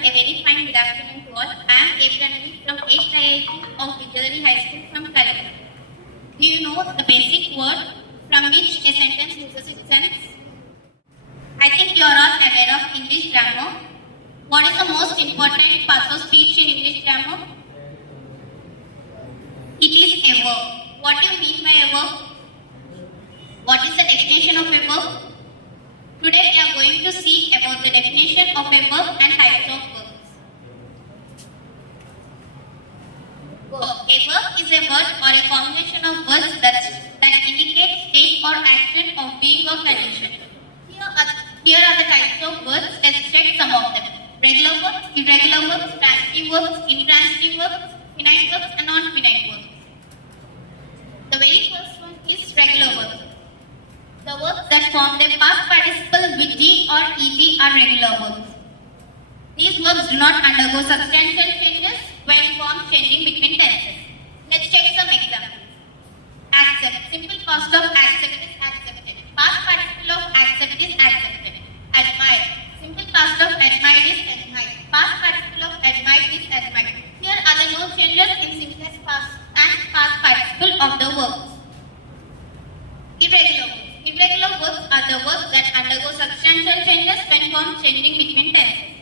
a very fine good afternoon to all. I am A. Pranavi from 8th IIT of Vidyadhari High School from Calicut. Do you know the basic word from which a sentence loses its sense? I think you are all aware of English grammar. What is the most important part of speech in English grammar? It is a verb. What do you mean by a verb? What is the definition of a verb? Today we are going to see about the definition of a verb and types of verbs. A verb is a word or a combination of words that indicate state or action of being or condition. Here are the types of words. Let's check some of them. Regular verbs, irregular verbs, transitive verbs, intransitive verbs, finite verbs and non-finite verbs. The very first one is regular verbs. The verbs that form their past participle with G or EG are regular verbs. These verbs do not undergo substantial changes when form changing between tenses. Let's check some examples. Accept. Simple past of accept is accepted. Past participle of accept is accepted. Admire. Simple past of admired is admired. Past participle of admired is admired. Here are the no changes in simplest past and past participle of the verbs. Irregular verbs. Irregular verbs are the verbs that undergo substantial changes when form changing between tenses.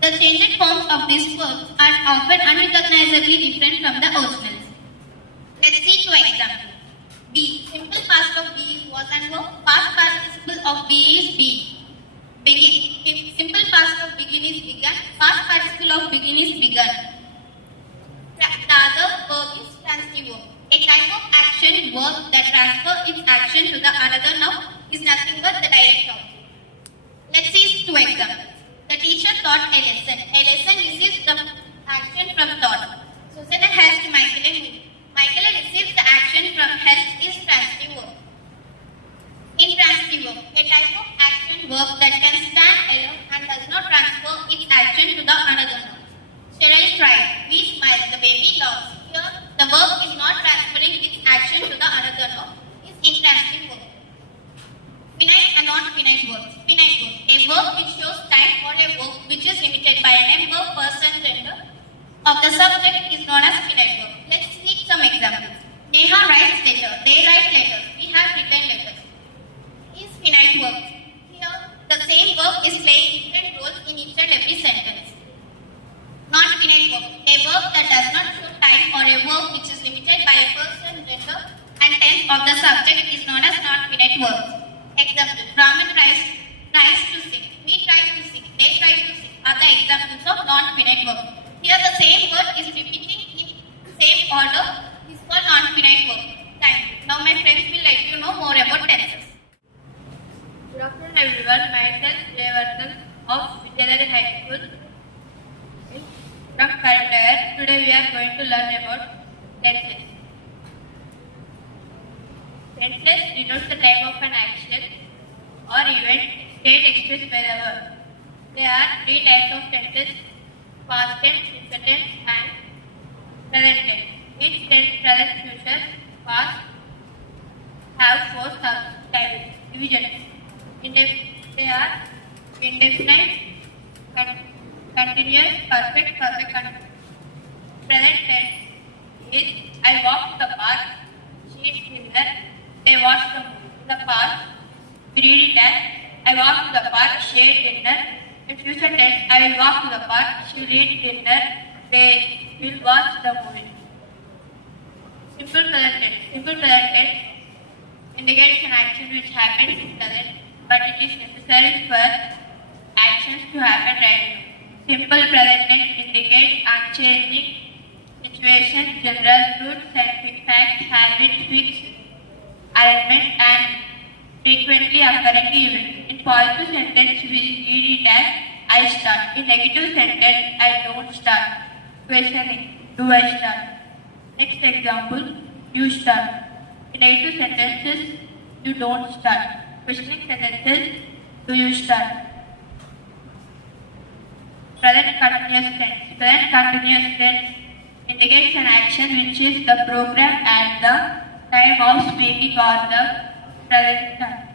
The changed forms of these verbs are often unrecognizably different from the originals. Let's see two examples. Be. Simple past of be is was and were. Past participle of be is be. Begin. Simple past of begin is began. Past participle of begin is begun. The other verb is transitive verb. A type of action verb that transfers its action to the another noun is nothing but the direct object. Let's see two examples. The teacher taught a lesson. A lesson receives the action from thought. Susanna helped Michael and me. Michael receives the action from help is transitive verb. Intransitive verb. A type of action verb that can stand alone and does not transfer its action to the another noun. Cheryl cried. We smiled. The baby laughs. Here, the verb is not transferring its action to the another noun. Is intransitive verb. Finite and non-finite verbs. Finite verb. A verb which shows time or a verb which is limited by a number, person, gender of the subject is known as finite verb. Let's see some examples. Neha writes letter. They write letters. We have written letters. Is finite verb. Here, the same verb is playing different roles in each and every sentence. Non-finite verb. A verb that does not show time or a verb which is limited by a person, gender and tense of the subject is known as non-finite verbs. Example. Raman tries to sing. We try to sing. They try to sing are the examples of non-finite verbs. Here the same word is repeating in same order is called non-finite verb. Thank you. Now my friends will let you know more about tenses. Good afternoon everyone. Myself Jayavardhan of Vidyadhari High School from Calicut. Today we are going to learn about tenses. Tenses denotes the type of an action or event, state expressed wherever. There are three types of tenses: past tense, future tense, and present tense. Each tense, present, future, past have four divisions. They are indefinite, continuous, perfect, continuous. Present tense is I walked the park, she is dinner, they watched the park. We read it as I walked to the park, she ate dinner. In future tense, I will walk to the park, she will eat dinner, they will watch the movie. Simple present tense. Simple present tense indicates an action which happens in present, but it is necessary for actions to happen right now. Simple present tense indicates unchanging situation, general truth, scientific facts, habits, fixed arrangement, and frequently occurring events. In positive sentence, we read it as I start. In negative sentence, I don't start. Questioning, do I start? Next example, you start. In negative sentences, you don't start. Questioning sentences, do you start? Present continuous tense. Present continuous tense indicates an action which is the program at the time of speaking or the present time.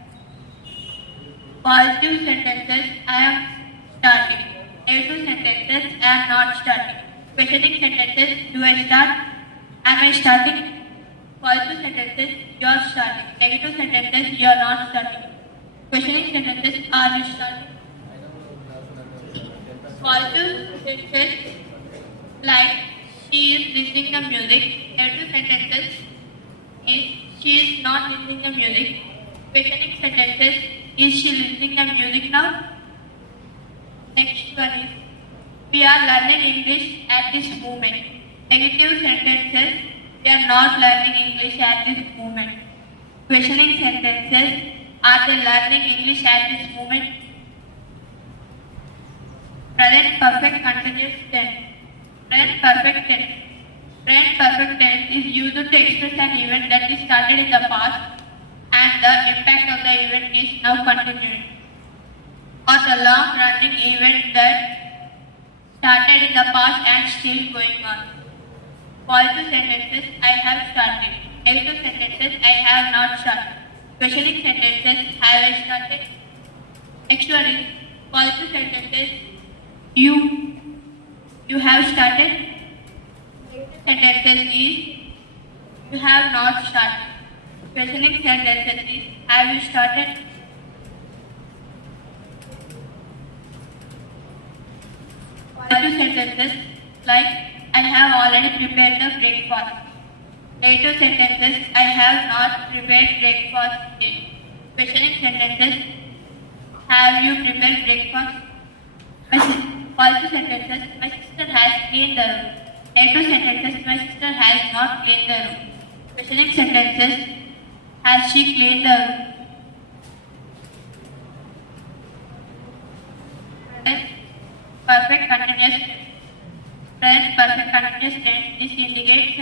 Positive sentences, I am starting. Negative sentences, I am not starting. Questioning sentences, do I start? Am I starting? Positive sentences, you are starting. Negative sentences, you are not starting. Questioning sentences, are you starting? Positive sentences, like she is listening to music. Negative sentences is she is not listening to music. Questioning sentences, is she listening to music now? Next one is, we are learning English at this moment. Negative sentences, we are not learning English at this moment. Questioning sentences, are they learning English at this moment? Present perfect continuous tense. Present perfect tense. Present perfect tense is used to express an event that is started in the past and the impact of the event is now continuing. Or the long-running event that started in the past and still going on. Positive sentences, I have started. Negative sentences, I have not started. Questioning sentences, have I started? Next one is positive sentences, you have started. Negative sentences is, you have not started. Questioning sentences is, have you started? Positive sentences like, I have already prepared the breakfast. Negative sentences, I have not prepared breakfast yet. Questioning sentences, have you prepared breakfast? Positive sentences, my sister has cleaned the room. Negative sentences, my sister has not cleaned the room. Questioning sentences, has she cleaned the room? Perfect continuous tense. Present perfect continuous tense. This indicates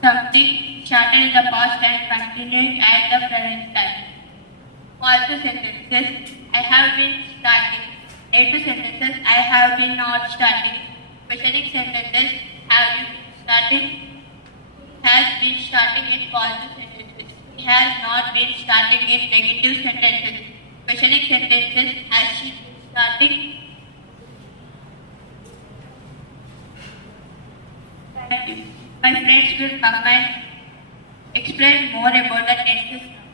something started in the past and continuing at the present time. Positive sentences, I have been starting. Negative sentences, I have been not starting. Questioning sentences, have you started? Has been starting in positive sentences. He has not been starting in negative sentences. Questioning sentences, has she been starting? Thank you. My friends will come and explain more about the tenses now.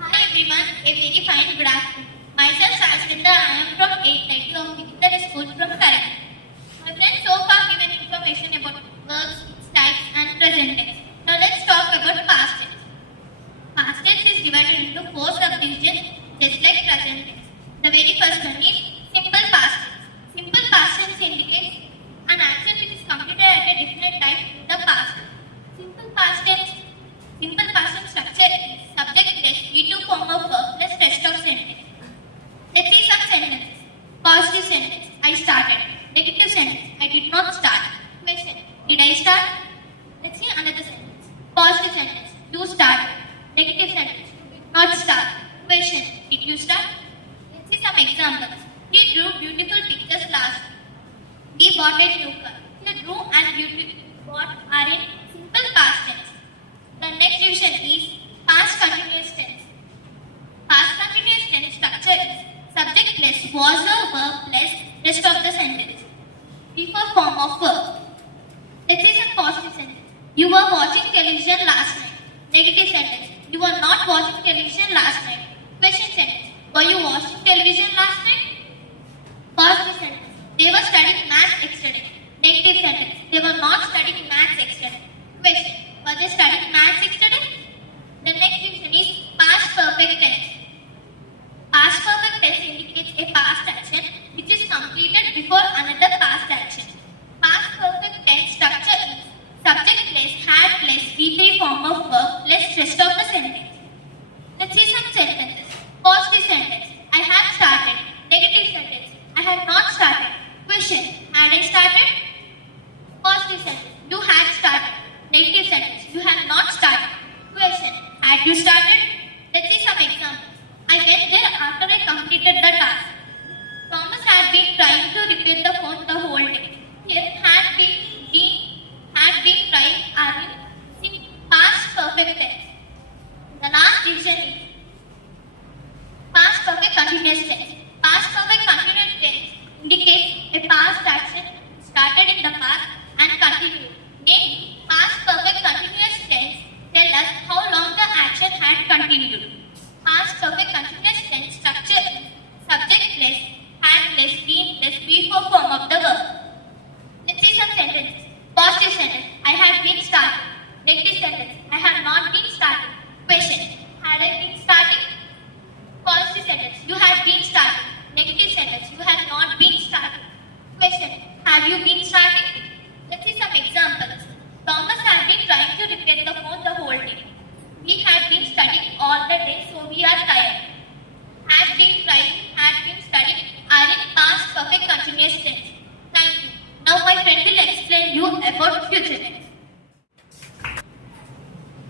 Hi everyone, a very fine good afternoon. Myself Saskinda, I am from 890 of Victory School from Karachi. My friends so far given information about verbs, its types and present tense. Now let's talk about past tense. Past tense is divided into 4 subdivisions just like present tense. The very first one is simple past tense. Simple past tense indicates an action which is completed at a definite time in the past. Simple past tense structure is subject plus V2 form of verb plus rest of sentence. Let's see some sentences. Positive sentence, I started. Negative sentence, I did not start. Question, did I start? Let's see another sentence. Positive sentence, you started. Negative sentence, you did not start. Question, did you start? Let's see some examples. He drew beautiful pictures last week. We bought a new car. The drew and bought are in simple past tense. The next division is past continuous tense. Past continuous tense structure is subject plus was or verb plus rest of the sentence. Default form of verb. Let's say some positive sentence. You were watching television last night. Negative sentence. You were not watching television last night. Question sentence. Were you watching television last night? Positive sentence. They were studying maths yesterday. Negative sentence. They were not studying maths yesterday. Question. Were they studying maths yesterday? The next division is past perfect tense. Past perfect tense indicates a past action which is completed before another past action. Past perfect tense structure is subject plus had plus V3 form of verb plus rest of the sentence. Let's see some sentences. Positive sentence. I have started. Negative sentence. I have not started. Question. Had I started? Positive sentence. You had started. Negative sentence. You have not started. continued. Past perfect continuous tense structure is subject plus, had plus, been plus, before form of the verb. Let's see some sentences. Positive sentence. I had been starting. Negative sentence. I have not been starting. Question. Had I been starting? Positive sentence. You had been starting. Negative sentence. You have not been starting. Question. Have you been starting? Let's see some examples. Thomas had been trying to repair the phone the whole day. We had been studying all the day, so we are tired. Had been trying, had been studying are in past perfect continuous tense. Thank you. Now my friend will explain you about future tense.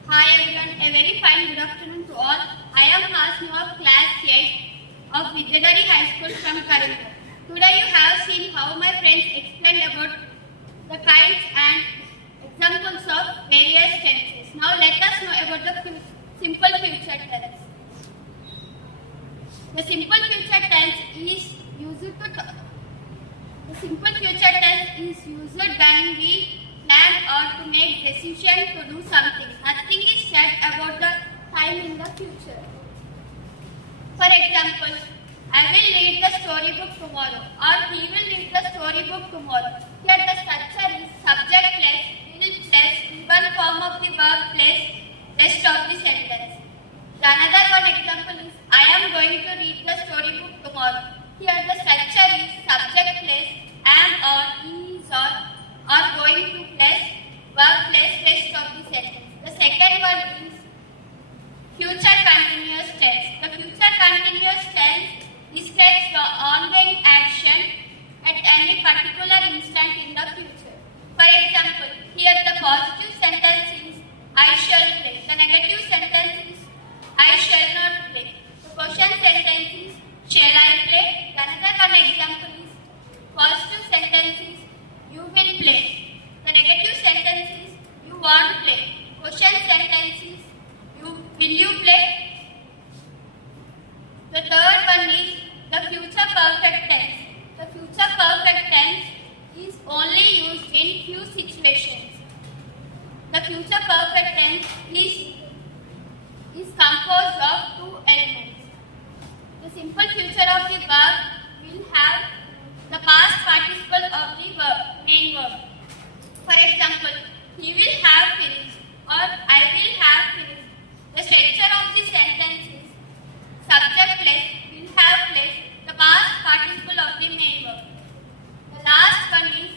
Hi everyone, a very fine good afternoon to all. I am Hasnu of class 8 of Vidyadhari High School from Karimnagar. Today you have seen how my friends explained about the kinds and examples of various tenses. Now let us know about the simple future tense. The simple future tense is used when we plan or to make decision to do something. Nothing is said about the time in the future. For example, I will read the storybook tomorrow, or he will read the storybook tomorrow. Here the structure is subject plus, will plus, given form of the verb plus, rest of the sentence. The another one example is I am going to read the storybook tomorrow. Here the structure is subject plus, am or is or going to plus, verb plus, rest of the sentence. The second one is future continuous tense. The future continuous tense describes the ongoing action at any particular instant in the future. For example, here the positive sentence is I shall play. The negative sentence is I shall not play. The question sentence is shall I play? The another one example is positive sentence is you will play. The negative sentence is you won't play. Question sentence is will you play? The third one is the future perfect tense. The future perfect tense is only used in few situations. The future perfect tense is composed of two elements. The simple future of the verb will have the past participle of the main verb. For example, he will have finished or I will have finished. The structure of the sentence is subject plus, will have plus, the past participle of the main verb. The last one is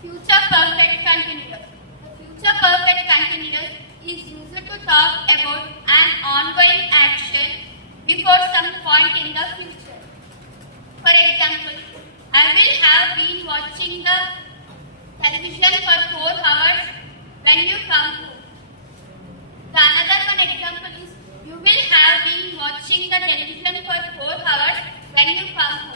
future perfect continuous. The future perfect continuous is used to talk about an ongoing action before some point in the future. For example, I will have been watching the television for 4 hours when you come home. The another one example is you will have been watching the television for 4 hours when you come home.